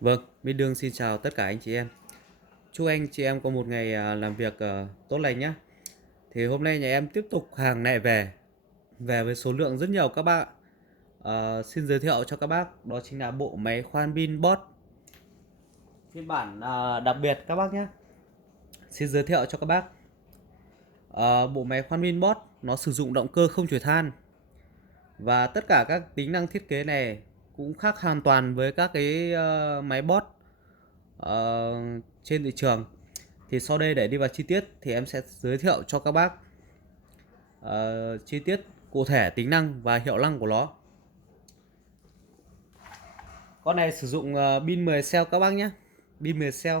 Vâng, Minh Đương xin chào tất cả anh chị em. Chúc anh chị em có một ngày làm việc tốt lành nhé. Thì hôm nay nhà em tiếp tục hàng này về với số lượng rất nhiều các bác ạ. Xin giới thiệu cho các bác đó chính là bộ máy khoan pin Bosch phiên bản đặc biệt các bác nhé. Xin giới thiệu cho các bác. Bộ máy khoan pin Bosch nó sử dụng động cơ không chổi than và tất cả các tính năng thiết kế này cũng khác hoàn toàn với các cái máy Bosch ờ, trên thị trường. Thì sau đây để đi vào chi tiết thì em sẽ giới thiệu cho các bác chi tiết cụ thể tính năng và hiệu năng của nó. Con này sử dụng pin 10 cell các bác nhé. Pin 10 cell,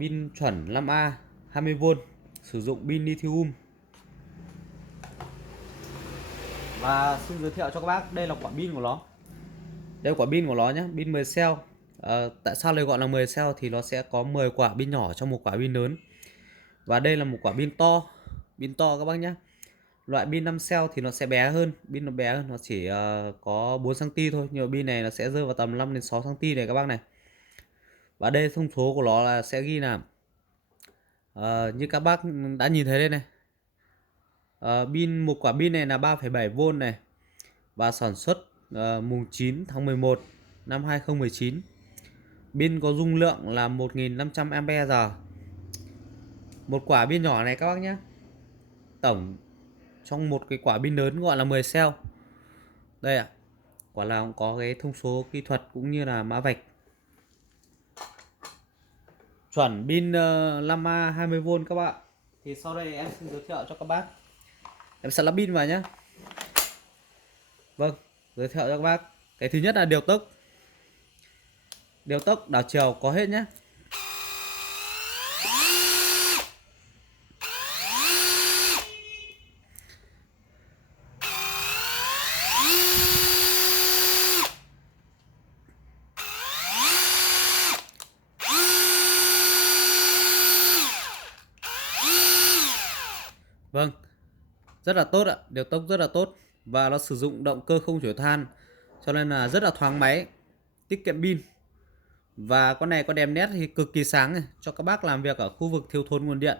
pin chuẩn 5A 20V, sử dụng pin lithium. Và xin giới thiệu cho các bác, đây là quả pin của nó. Đây là quả pin của nó nhé, pin 10 cell. Tại sao lại gọi là 10 cell thì nó sẽ có 10 quả pin nhỏ trong một quả pin lớn. Và đây là một quả pin to các bác nhé. Loại pin 5 cell thì nó sẽ bé hơn, pin nó bé hơn, nó chỉ có 4 cm thôi, nhưng mà pin này nó sẽ rơi vào tầm 5 đến 6 cm này các bác này. Và đây thông số của nó là sẽ ghi là như các bác đã nhìn thấy đây này. Một quả pin này là 3,7V này và sản xuất mùng 9 tháng 11 năm 2019. Pin có dung lượng là 1500 Ah. Một quả pin nhỏ này các bác nhé. Tổng trong một cái quả pin lớn gọi là 10 cell. Đây ạ. Quả là cũng có cái thông số kỹ thuật cũng như là mã vạch. Chuẩn pin 5A 20V các bạn. Thì sau đây em xin giới thiệu cho các bác. Em sẽ lắp pin vào nhé. Vâng, giới thiệu cho các bác. Cái thứ nhất là điều tốc. Điều tốc đảo chiều có hết nhé. Vâng, rất là tốt ạ, điều tốc rất là tốt. Và nó sử dụng động cơ không chổi than, cho nên là rất là thoáng máy, tiết kiệm pin. Và con này có đèn led thì cực kỳ sáng này, cho các bác làm việc ở khu vực thiếu thốn nguồn điện.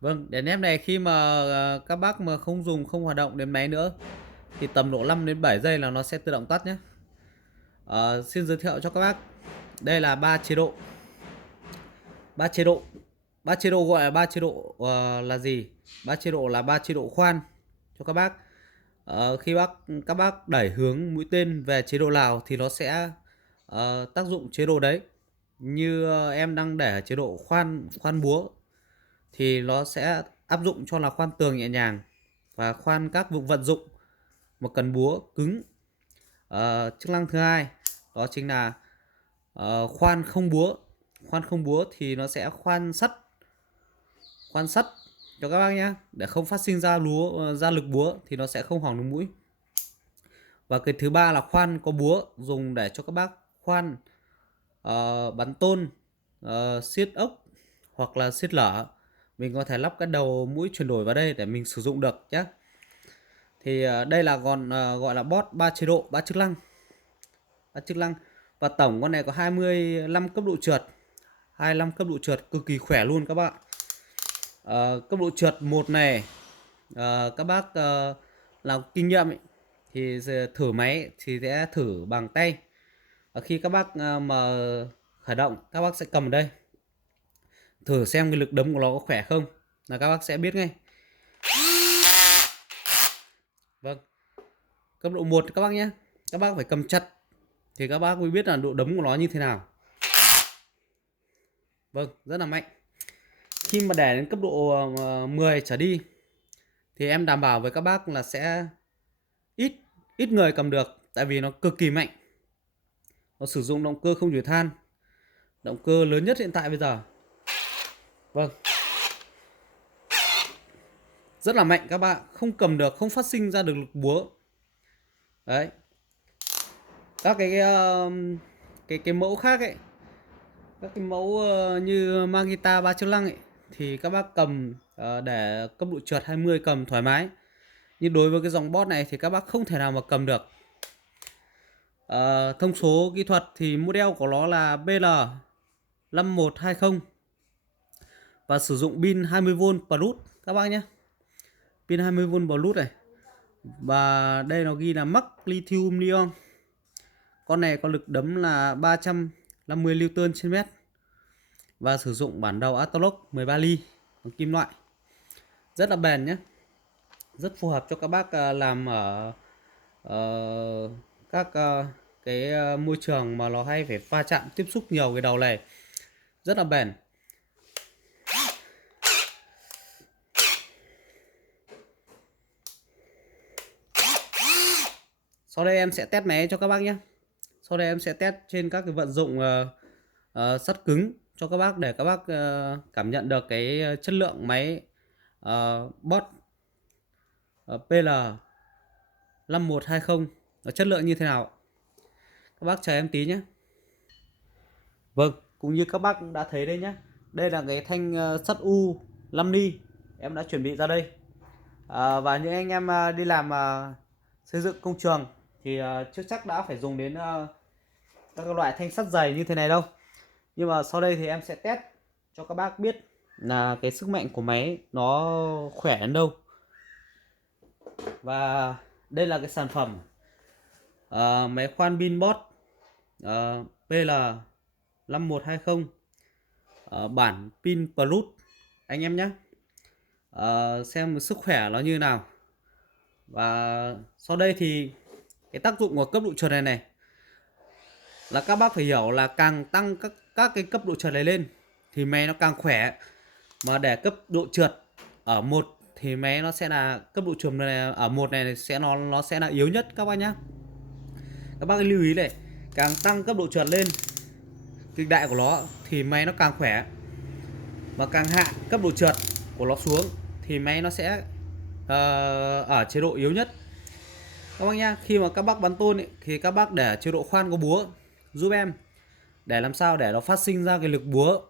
Vâng, đèn led này khi mà các bác mà không dùng, không hoạt động đến máy nữa thì tầm độ 5 đến 7 giây là nó sẽ tự động tắt nhé. Xin giới thiệu cho các bác, đây là 3 chế độ. 3 chế độ. 3 chế độ gọi là 3 chế độ là gì? 3 chế độ là 3 chế độ khoan cho các bác. Khi các bác đẩy hướng mũi tên về chế độ nào thì nó sẽ tác dụng chế độ đấy. Như em đang để ở chế độ khoan búa thì nó sẽ áp dụng cho là khoan tường nhẹ nhàng và khoan các vùng vận dụng mà cần búa cứng. Chức năng thứ hai đó chính là khoan không búa. Khoan không búa thì nó sẽ khoan sắt cho các bác nhé, để không phát sinh ra lực búa thì nó sẽ không hỏng được mũi. Và cái thứ ba là khoan có búa, dùng để cho các bác khoan bắn tôn, xiết ốc hoặc là xiết lở. Mình có thể lắp cái đầu mũi chuyển đổi vào đây để mình sử dụng được nhé. Thì đây là còn gọi là Bosch 3 chế độ, 3 chức năng. 3 chức năng. Và tổng con này có 25 cấp độ trượt. 25 cấp độ trượt cực kỳ khỏe luôn các bạn. Cấp độ trượt 1 này, các bác làm kinh nghiệm ấy, thì thử máy thì sẽ thử bằng tay. Khi các bác mà khởi động, các bác sẽ cầm ở đây, thử xem cái lực đấm của nó có khỏe không là các bác sẽ biết ngay. Vâng, cấp độ 1 các bác nhé, các bác phải cầm chặt thì các bác mới biết là độ đấm của nó như thế nào. Vâng, rất là mạnh. Khi mà để đến cấp độ 10 trở đi thì em đảm bảo với các bác là sẽ ít người cầm được, tại vì nó cực kỳ mạnh. Nó sử dụng động cơ không chổi than, động cơ lớn nhất hiện tại bây giờ. Vâng, rất là mạnh các bạn, không cầm được, không phát sinh ra được lực búa. Đấy. Các cái mẫu khác ấy, các cái mẫu như Makita 3 chức năng ấy, thì các bác cầm để cấp độ trượt 20 cầm thoải mái. Nhưng đối với cái dòng Bosch này thì các bác không thể nào mà cầm được. Thông số kỹ thuật thì model của nó là BL5120 và sử dụng pin 20V Plus các bác nhé. Pin 20V Plus này. Và đây nó ghi là mắc lithium ion. Con này có lực đấm là 350 Newton trên mét. Và sử dụng bản đầu Atolock 13 ly bằng kim loại. Rất là bền nhé. Rất phù hợp cho các bác làm ở các cái môi trường mà nó hay phải va chạm tiếp xúc nhiều cái đầu này. Rất là bền. Sau đây em sẽ test máy cho các bác nhé. Sau đây em sẽ test trên các cái vận dụng sắt cứng cho các bác để các bác cảm nhận được cái chất lượng máy Bosch PL 5120 chất lượng như thế nào. Các bác chờ em tí nhé. Vâng, cũng như các bác đã thấy đây nhé. Đây là cái thanh sắt U 5 ni em đã chuẩn bị ra đây. Và những anh em đi làm xây dựng công trường thì chưa chắc đã phải dùng đến các loại thanh sắt dày như thế này đâu. Nhưng mà sau đây thì em sẽ test cho các bác biết là cái sức mạnh của máy nó khỏe đến đâu. Và đây là cái sản phẩm máy khoan pin Bosch PL 5120 bản pin Plus anh em nhé. Xem sức khỏe nó như nào. Và sau đây thì cái tác dụng của cấp độ trượt này là các bác phải hiểu là càng tăng các cái cấp độ trượt này lên thì máy nó càng khỏe. Mà để cấp độ trượt ở 1 thì máy nó sẽ là cấp độ trượt này ở 1 này sẽ nó sẽ là yếu nhất các bác nhé. Các bác lưu ý này, càng tăng cấp độ trượt lên kịch đại của nó thì máy nó càng khỏe. Và càng hạ cấp độ trượt của nó xuống thì máy nó sẽ ở chế độ yếu nhất các bác nhá. Khi mà các bác bắn tôn thì các bác để chế độ khoan có búa giúp em, để làm sao để nó phát sinh ra cái lực búa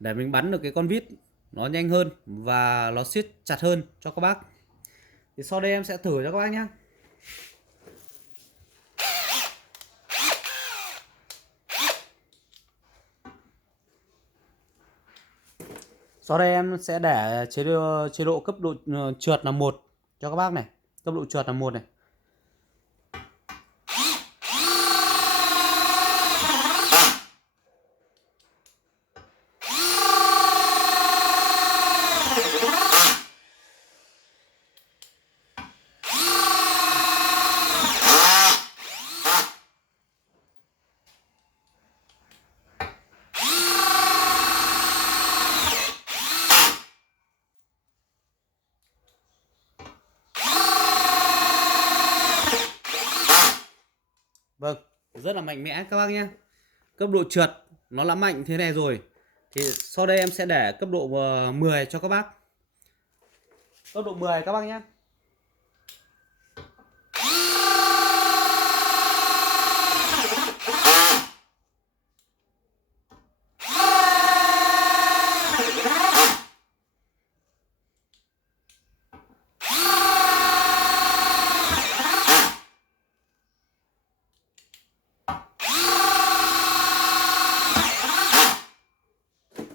để mình bắn được cái con vít nó nhanh hơn và nó siết chặt hơn cho các bác. Thì sau đây em sẽ thử cho các bác nhé. Sau đây em sẽ để chế độ cấp độ trượt là 1 cho các bác này. Cấp độ trượt là 1 này. Vâng, rất là mạnh mẽ các bác nhé. Cấp độ trượt nó là mạnh thế này rồi. Thì sau đây em sẽ để cấp độ 10 cho các bác. Cấp độ 10 các bác nhé.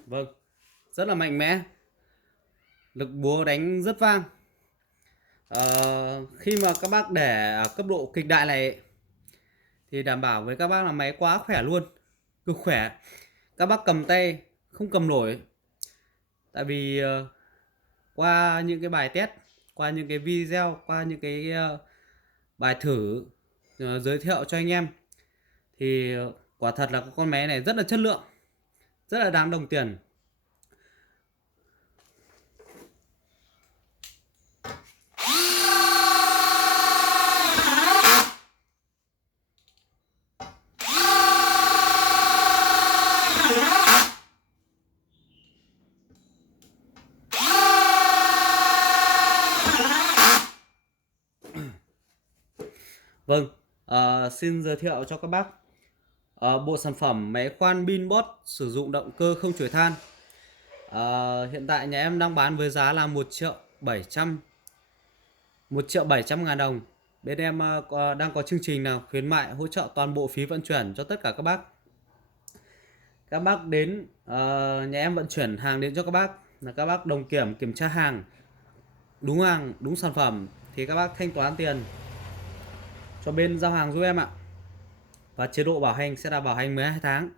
Vâng, rất là mạnh mẽ. Lực búa đánh rất vang. Khi mà các bác để ở cấp độ kịch đại này thì đảm bảo với các bác là máy quá khỏe luôn, cực khỏe. Các bác cầm tay không cầm nổi. Tại vì qua những cái bài test, qua những cái video, qua những cái bài thử giới thiệu cho anh em thì quả thật là con máy này rất là chất lượng, rất là đáng đồng tiền. Vâng, xin giới thiệu cho các bác bộ sản phẩm máy khoan pin Bosch sử dụng động cơ không chổi than. Hiện tại nhà em đang bán với giá là 1.700.000 đồng. Bên em đang có chương trình là khuyến mại hỗ trợ toàn bộ phí vận chuyển cho tất cả các bác. Các bác đến nhà em vận chuyển hàng đến cho các bác, là các bác đồng kiểm tra hàng, đúng sản phẩm thì các bác thanh toán tiền cho bên giao hàng giúp em ạ. Và chế độ bảo hành sẽ là bảo hành 12 tháng,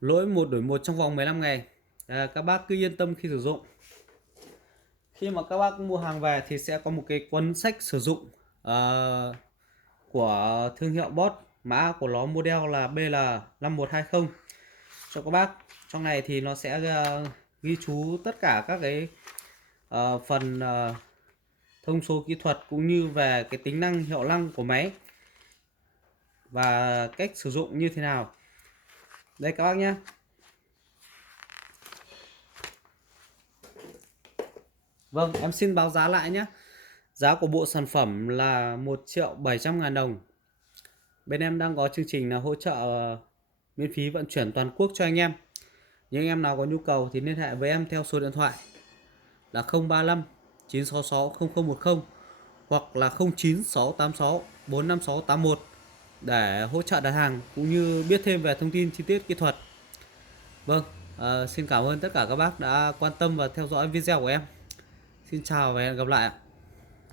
lỗi 1 đổi 1 trong vòng 15 ngày. Các bác cứ yên tâm khi sử dụng. Khi mà các bác mua hàng về thì sẽ có một cái cuốn sách sử dụng của thương hiệu Boss, mã của nó model là BL5120 cho các bác. Trong này thì nó sẽ ghi chú tất cả các cái phần thông số kỹ thuật cũng như về cái tính năng hiệu năng của máy và cách sử dụng như thế nào. Đây các bác nhé. Vâng, em xin báo giá lại nhé. Giá của bộ sản phẩm là 1.700.000 đồng. Bên em đang có chương trình là hỗ trợ miễn phí vận chuyển toàn quốc cho anh em. Những anh em nào có nhu cầu thì liên hệ với em theo số điện thoại là 035 966 0010 hoặc là 09686 45681 để hỗ trợ đặt hàng cũng như biết thêm về thông tin chi tiết kỹ thuật. Vâng, xin cảm ơn tất cả các bác đã quan tâm và theo dõi video của em. Xin chào và hẹn gặp lại ạ.